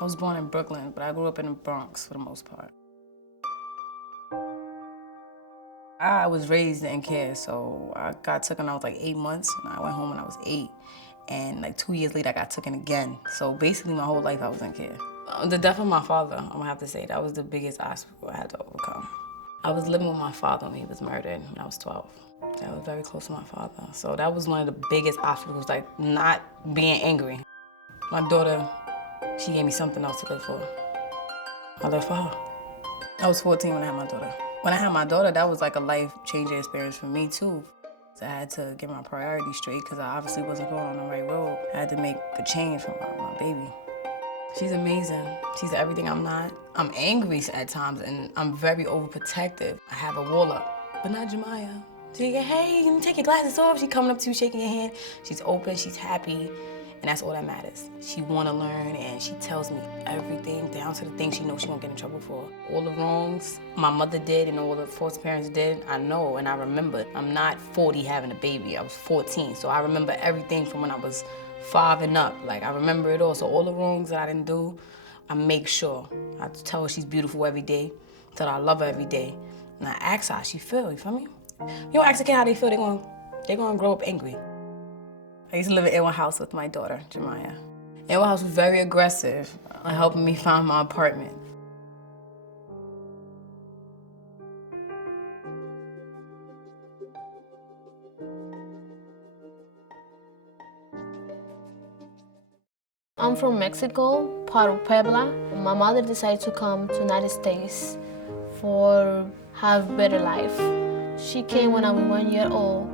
I was born in Brooklyn, but I grew up in the Bronx for the most part. I was raised in care, so I got taken when I was like 8 months, and I went home when I was 8. And like 2 years later, I got taken again. So basically my whole life I was in care. The death of my father, I'm gonna have to say, that was the biggest obstacle I had to overcome. I was living with my father when he was murdered when I was 12. I was very close to my father. So that was one of the biggest obstacles, like not being angry. My daughter, she gave me something else to live for. I lived for her. I was 14 when I had my daughter. When I had my daughter, that was like a life-changing experience for me too. I had to get my priorities straight because I obviously wasn't going on the right road. I had to make a change for my baby. She's amazing. She's everything I'm not. I'm angry at times and I'm very overprotective. I have a wall up, but not Jemiah. She go, hey, you take your glasses off. She coming up to you, shaking your hand. She's open, she's happy, and that's all that matters. She wanna learn and she tells me everything down to the things she knows she won't get in trouble for. All the wrongs my mother did and all the foster parents did, I know and I remember. I'm not 40 having a baby, I was 14, so I remember everything from when I was 5 and up. Like, I remember it all, so all the wrongs that I didn't do, I make sure. I tell her she's beautiful every day, tell her I love her every day, and I ask her how she feel, you feel me? You don't ask a kid how they feel, they're gonna grow up angry. I used to live in Inwood house with my daughter, Jemiah. Inwood house was very aggressive, helping me find my apartment. I'm from Mexico, part of Puebla. My mother decided to come to the United States for have better life. She came when I was 1 year old.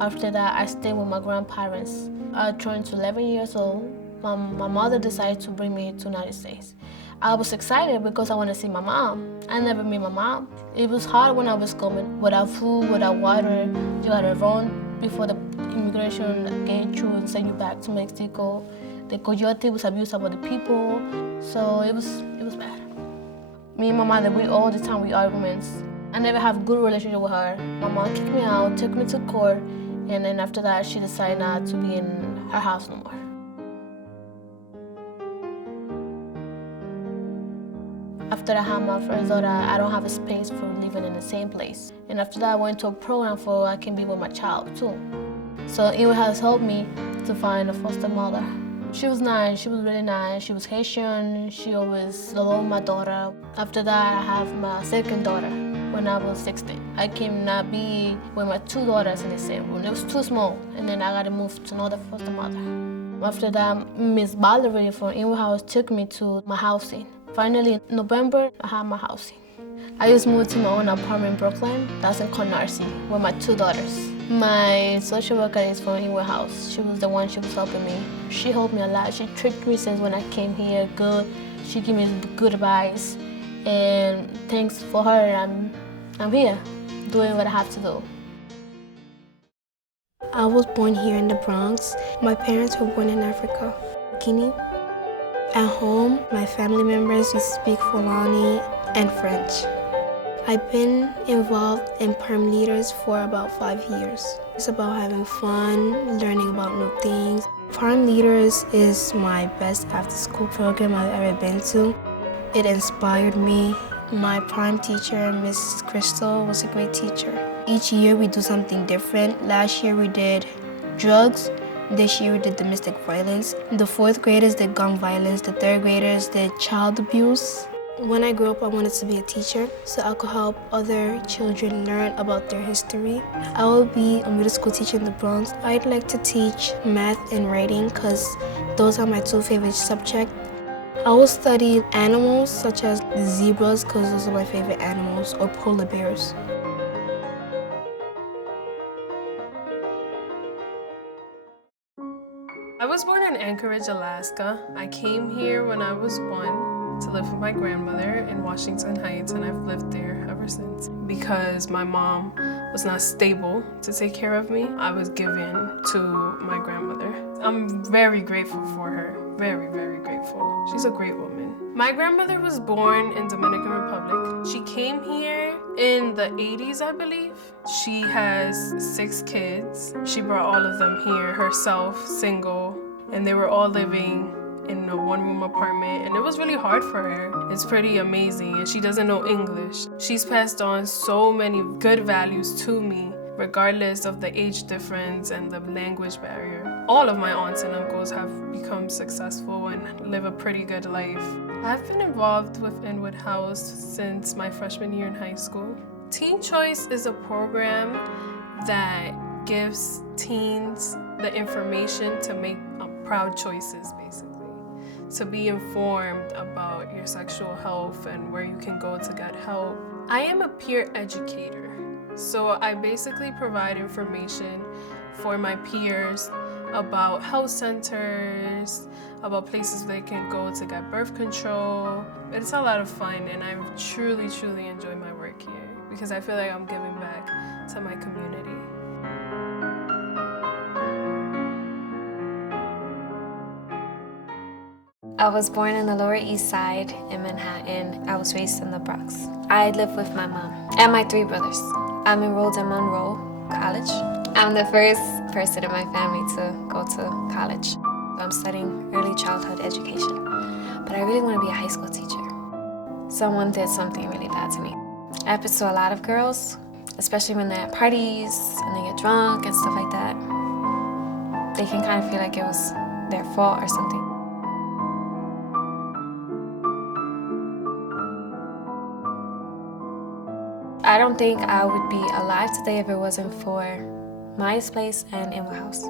After that, I stayed with my grandparents. I turned to 11 years old. My mother decided to bring me to the United States. I was excited because I want to see my mom. I never met my mom. It was hard when I was coming. Without food, without water, you had to run before the immigration get through and send you back to Mexico. The coyote was abusive of the people, so it was bad. Me and my mother, we all the time we arguments. I never have a good relationship with her. My mom kicked me out, took me to court, and then after that, she decided not to be in her house no more. After I had my first daughter, I don't have a space for living in the same place. And after that, I went to a program for I can be with my child too. So it has helped me to find a foster mother. She was nice, she was really nice. She was Haitian, she always loved my daughter. After that, I have my second daughter when I was 16. I cannot be with my two daughters in the same room. It was too small, and then I got to move to another foster mother. After that, Miss Valerie from Inwood House took me to my housing. Finally, in November, I had my housing. I just moved to my own apartment in Brooklyn. That's in Canarsie with my two daughters. My social worker is from Inwood House. She was the one she was helping me. She helped me a lot. She treated me since when I came here good. She gave me good advice. And thanks for her, I'm here doing what I have to do. I was born here in the Bronx. My parents were born in Africa, Guinea. At home, my family members speak Fulani and French. I've been involved in Perm Leaders for about 5 years. It's about having fun, learning about new things. Perm Leaders is my best after-school program I've ever been to. It inspired me. My prime teacher, Miss Crystal, was a great teacher. Each year we do something different. Last year we did drugs. This year we did domestic violence. The fourth graders did gun violence. The third graders did child abuse. When I grew up, I wanted to be a teacher so I could help other children learn about their history. I will be a middle school teacher in the Bronx. I'd like to teach math and writing because those are my two favorite subjects. I will study animals such as zebras because those are my favorite animals, or polar bears. I was born in Anchorage, Alaska. I came here when I was 1 to live with my grandmother in Washington Heights, and I've lived there ever since. Because my mom was not stable to take care of me, I was given to my grandmother. I'm very grateful for her, very, very grateful. She's a great woman. My grandmother was born in Dominican Republic. She came here in the 80s, I believe. She has 6 kids. She brought all of them here herself, single, and they were all living in a one-room apartment, and it was really hard for her. It's pretty amazing, and she doesn't know English. She's passed on so many good values to me, regardless of the age difference and the language barrier. All of my aunts and uncles have become successful and live a pretty good life. I've been involved with Inwood House since my freshman year in high school. Teen Choice is a program that gives teens the information to make proud choices, basically. To be informed about your sexual health and where you can go to get help. I am a peer educator, so I basically provide information for my peers about health centers, about places they can go to get birth control. It's a lot of fun, and I truly, truly enjoy my work here because I feel like I'm giving back to my community. I was born in the Lower East Side in Manhattan. I was raised in the Bronx. I live with my mom and my 3 brothers. I'm enrolled in Monroe College. I'm the first person in my family to go to college. I'm studying early childhood education, but I really want to be a high school teacher. Someone did something really bad to me. It happens to a lot of girls, especially when they're at parties and they get drunk and stuff like that. They can kind of feel like it was their fault or something. I don't think I would be alive today if it wasn't for Maya's Place and Inwood House.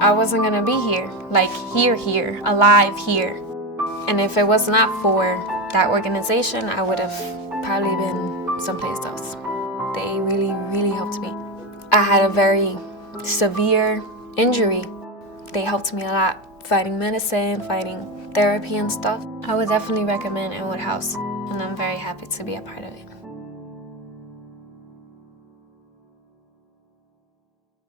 I wasn't gonna be here, like here, alive here. And if it was not for that organization, I would have probably been someplace else. They really, really helped me. I had a very severe injury. They helped me a lot, fighting medicine, fighting therapy and stuff. I would definitely recommend Inwood House, and I'm very happy to be a part of it.